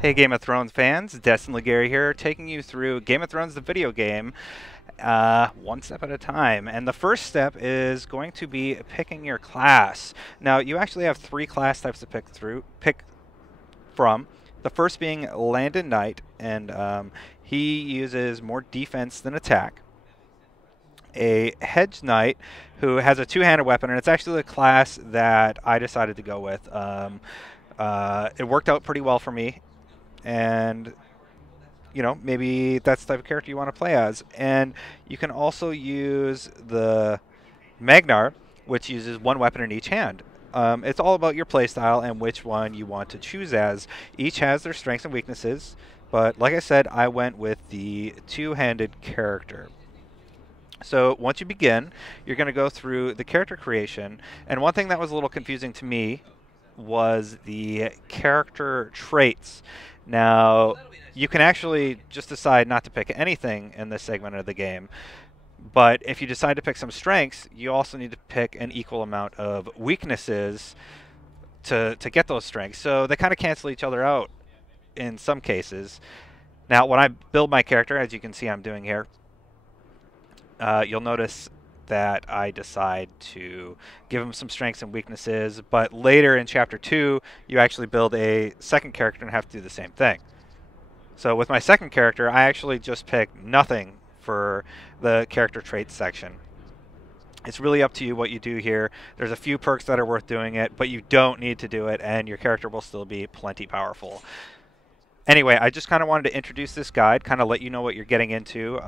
Hey Game of Thrones fans, Destin Legarie here, taking you through Game of Thrones, the video game, one step at a time. And the first step is going to be picking your class. Now, you actually have three class types to pick from. The first being Landon Knight, and he uses more defense than attack. A Hedge Knight, who has a two-handed weapon, and it's actually the class that I decided to go with. It worked out pretty well for me, and maybe that's the type of character you want to play as. And you can also use the Magnar, which uses one weapon in each hand. It's all about your playstyle and which one you want to choose as. Each has their strengths and weaknesses, but like I said, I went with the two-handed character. So once you begin, you're going to go through the character creation, and one thing that was a little confusing to me was the character traits. Now, you can actually just decide not to pick anything in this segment of the game, but if you decide to pick some strengths, you also need to pick an equal amount of weaknesses to get those strengths. So they kind of cancel each other out in some cases. Now, when I build my character, as you can see I'm doing here, you'll notice that I decide to give him some strengths and weaknesses, but later in Chapter 2, you actually build a second character and have to do the same thing. So with my second character, I actually just pick nothing for the character traits section. It's really up to you what you do here. There's a few perks that are worth doing it, but you don't need to do it, and your character will still be plenty powerful. Anyway, I just kind of wanted to introduce this guide, kind of let you know what you're getting into.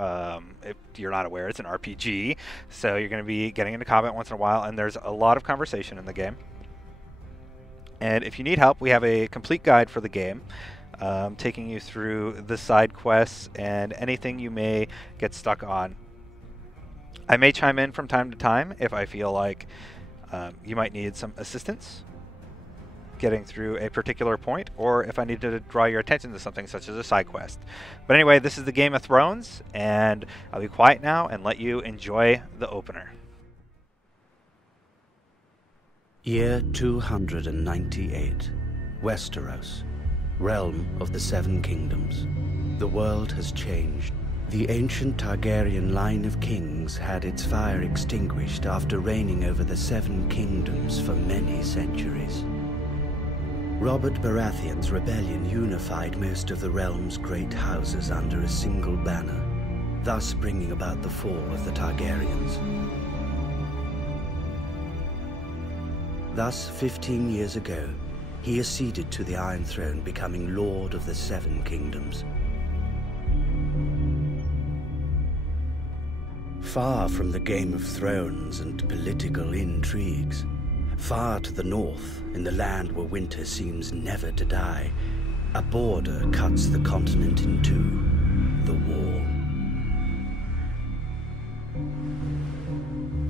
If you're not aware, it's an RPG, so you're going to be getting into combat once in a while, and there's a lot of conversation in the game. And if you need help, we have a complete guide for the game, taking you through the side quests and anything you may get stuck on. I may chime in from time to time if I feel like you might need some assistance getting through a particular point, or if I need to draw your attention to something such as a side quest. But anyway, this is the Game of Thrones, and I'll be quiet now and let you enjoy the opener. Year 298. Westeros, realm of the Seven Kingdoms. The world has changed. The ancient Targaryen line of kings had its fire extinguished after reigning over the Seven Kingdoms for many centuries. Robert Baratheon's rebellion unified most of the realm's great houses under a single banner, thus bringing about the fall of the Targaryens. Thus, 15 years ago, he acceded to the Iron Throne, becoming Lord of the Seven Kingdoms. Far from the Game of Thrones and political intrigues, far to the north, in the land where winter seems never to die, a border cuts the continent in two, the Wall.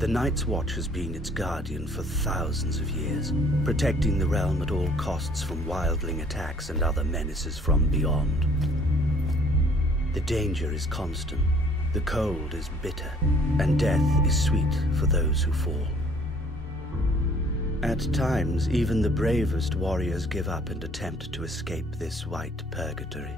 The Night's Watch has been its guardian for thousands of years, protecting the realm at all costs from wildling attacks and other menaces from beyond. The danger is constant, the cold is bitter, and death is sweet for those who fall. At times, even the bravest warriors give up and attempt to escape this white purgatory.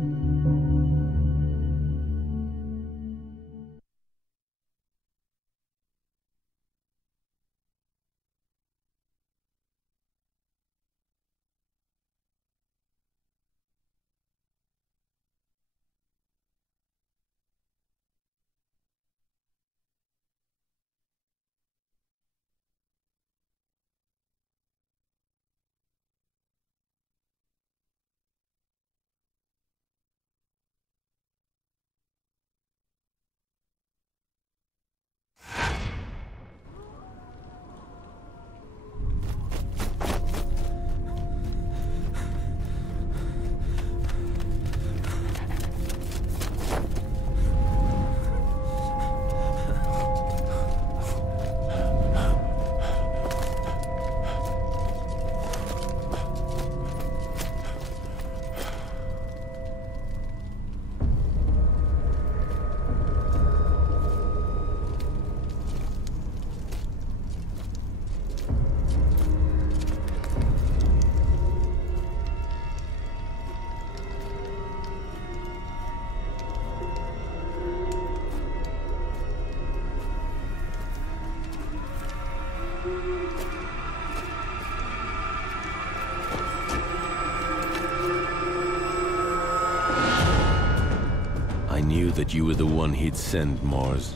that you were the one he'd send, Mars.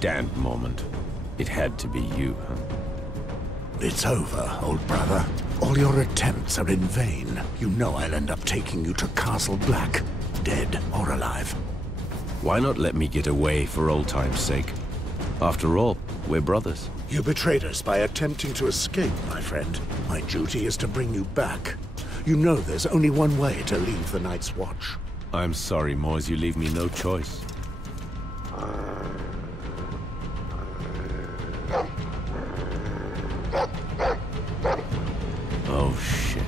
Damned moment. It had to be you, huh? It's over, old brother. All your attempts are in vain. You know I'll end up taking you to Castle Black, dead or alive. Why not let me get away for old time's sake? After all, we're brothers. You betrayed us by attempting to escape, my friend. My duty is to bring you back. You know there's only one way to leave the Night's Watch. I'm sorry, Mars, you leave me no choice. Oh, shit.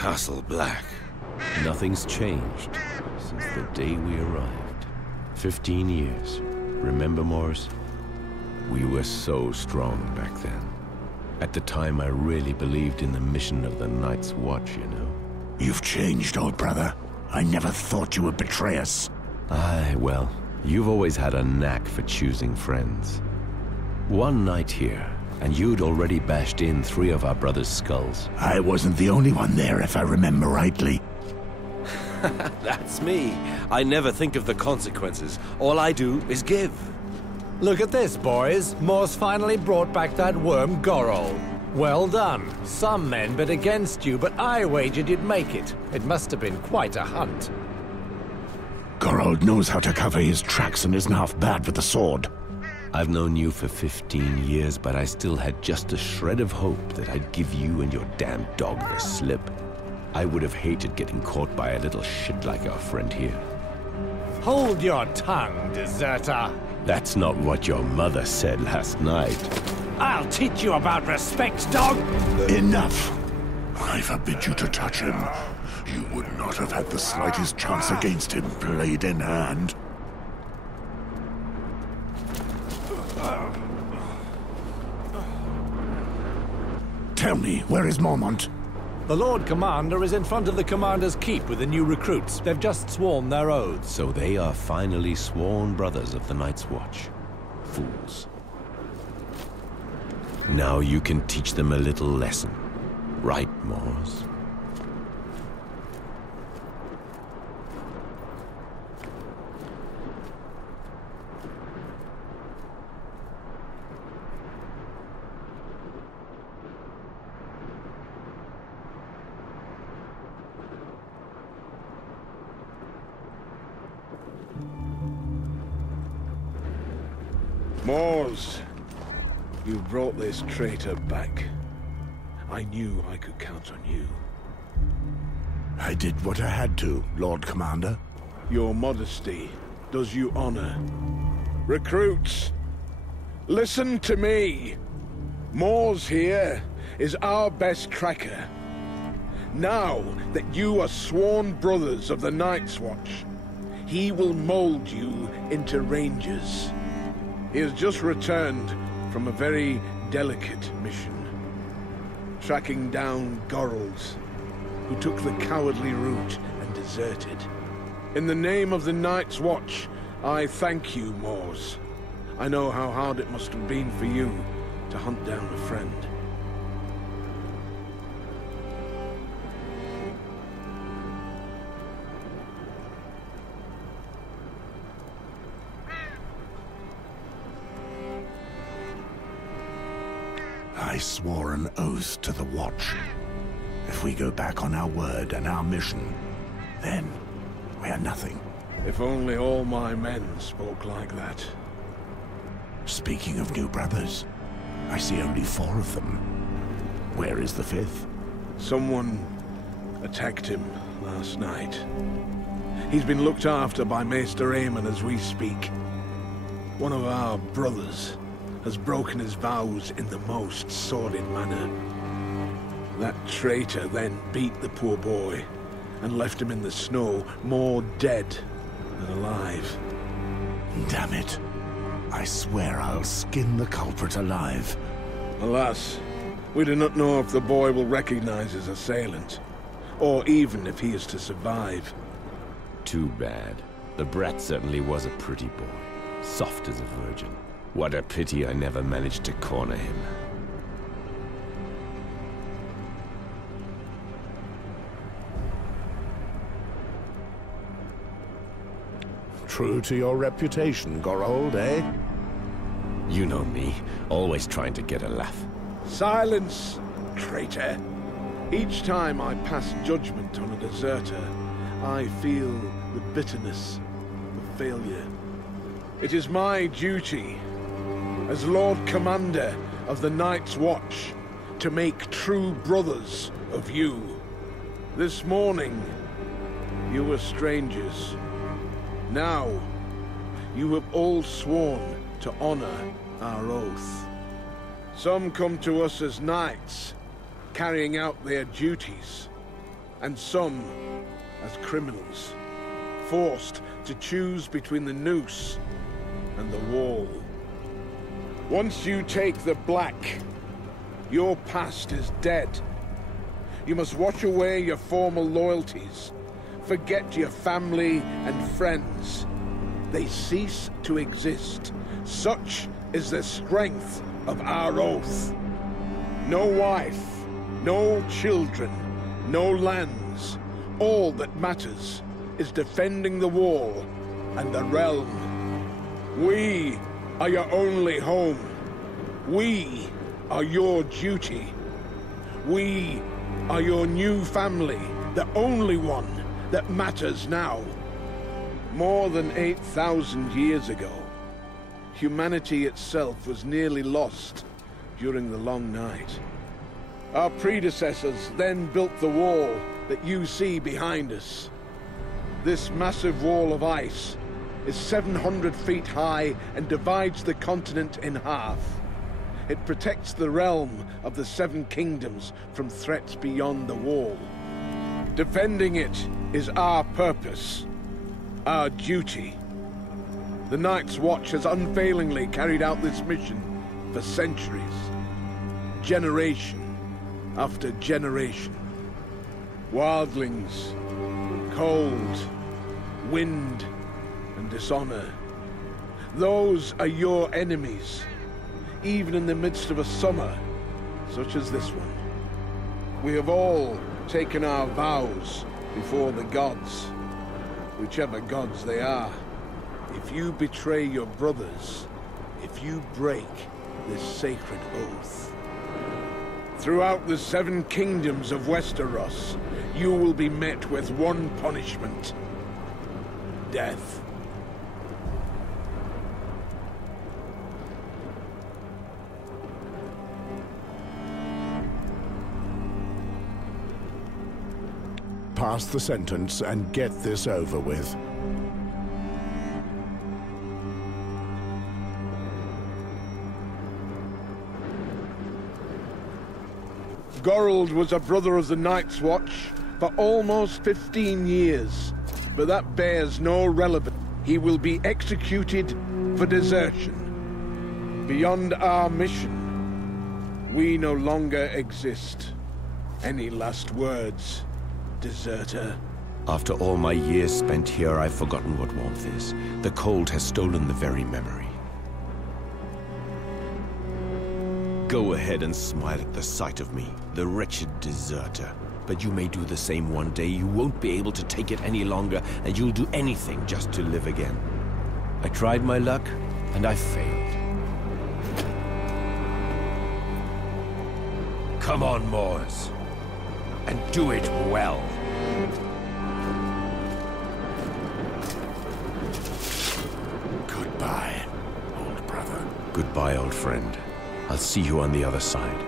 Castle Black. Nothing's changed since the day we arrived. 15 years. Remember, Moors? We were so strong back then. At the time, I really believed in the mission of the Night's Watch, you know. You've changed, old brother. I never thought you would betray us. Aye, well, you've always had a knack for choosing friends. One night here, and you'd already bashed in 3 of our brothers' skulls. I wasn't the only one there, if I remember rightly. That's me. I never think of the consequences. All I do is give. Look at this, boys. Morse finally brought back that worm Gorol. Well done. Some men bet against you, but I wagered you'd make it. It must have been quite a hunt. Gorold knows how to cover his tracks and isn't half bad with the sword. I've known you for 15 years, but I still had just a shred of hope that I'd give you and your damn dog the slip. I would have hated getting caught by a little shit like our friend here. Hold your tongue, deserter. That's not what your mother said last night. I'll teach you about respect, dog! Enough! I forbid you to touch him. You would not have had the slightest chance against him, blade in hand. Tell me, where is Mormont? The Lord Commander is in front of the Commander's Keep with the new recruits. They've just sworn their oaths. So they are finally sworn brothers of the Night's Watch. Fools. Now you can teach them a little lesson. Right, Moors? Moors, you brought this traitor back. I knew I could count on you. I did what I had to, Lord Commander. Your modesty does you honor. Recruits, listen to me. Moors here is our best tracker. Now that you are sworn brothers of the Night's Watch, he will mold you into rangers. He has just returned from a very delicate mission, tracking down Gorals, who took the cowardly route and deserted. In the name of the Night's Watch, I thank you, Moors. I know how hard it must have been for you to hunt down a friend. I swore an oath to the Watch. If we go back on our word and our mission, then we are nothing. If only all my men spoke like that. Speaking of new brothers, I see only 4 of them. Where is the 5th? Someone attacked him last night. He's been looked after by Maester Aemon as we speak. One of our brothers has broken his vows in the most sordid manner. That traitor then beat the poor boy and left him in the snow, more dead than alive. Damn it. I swear I'll skin the culprit alive. Alas, we do not know if the boy will recognize his assailant, or even if he is to survive. Too bad. The brat certainly was a pretty boy, soft as a virgin. What a pity I never managed to corner him. True to your reputation, Gorold, eh? You know me, always trying to get a laugh. Silence, traitor! Each time I pass judgment on a deserter, I feel the bitterness of failure. It is my duty, as Lord Commander of the Night's Watch, to make true brothers of you. This morning, you were strangers. Now, you have all sworn to honor our oath. Some come to us as knights, carrying out their duties, and some as criminals, forced to choose between the noose and the wall. Once you take the black, your past is dead. You must wash away your former loyalties, forget your family and friends. They cease to exist. Such is the strength of our oath. No wife, no children, no lands. All that matters is defending the wall and the realm. We are your only home. We are your duty. We are your new family, the only one that matters now. More than 8,000 years ago, humanity itself was nearly lost during the long night. Our predecessors then built the wall that you see behind us. This massive wall of ice is 700 feet high and divides the continent in half. It protects the realm of the Seven Kingdoms from threats beyond the wall. Defending it is our purpose, our duty. The Night's Watch has unfailingly carried out this mission for centuries, generation after generation. Wildlings, cold, wind, and dishonor. Those are your enemies, even in the midst of a summer such as this one. We have all taken our vows before the gods, whichever gods they are. If you betray your brothers, if you break this sacred oath, throughout the Seven Kingdoms of Westeros, you will be met with one punishment: death. Pass the sentence and get this over with. Gorold was a brother of the Night's Watch for almost 15 years, but that bears no relevance. He will be executed for desertion. Beyond our mission, we no longer exist. Any last words, deserter? After all my years spent here, I've forgotten what warmth is. The cold has stolen the very memory. Go ahead and smile at the sight of me, the wretched deserter. But you may do the same one day. You won't be able to take it any longer, and you'll do anything just to live again. I tried my luck, and I failed. Come on, Moors, and do it well. Goodbye, old brother. Goodbye, old friend. I'll see you on the other side.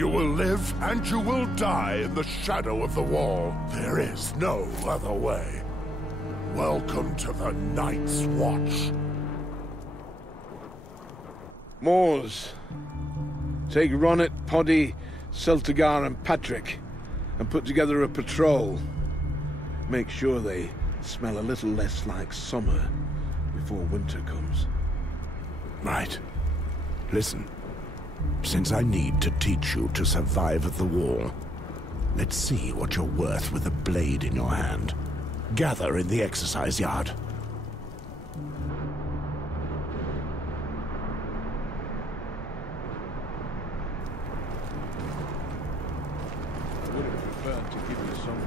You will live and you will die in the shadow of the wall. There is no other way. Welcome to the Night's Watch. Moors, take Ronnet, Poddy, Celtigar and Patrick and put together a patrol. Make sure they smell a little less like summer before winter comes. Right. Listen. Since I need to teach you to survive at the wall, let's see what you're worth with a blade in your hand. Gather in the exercise yard. I would have preferred to give you some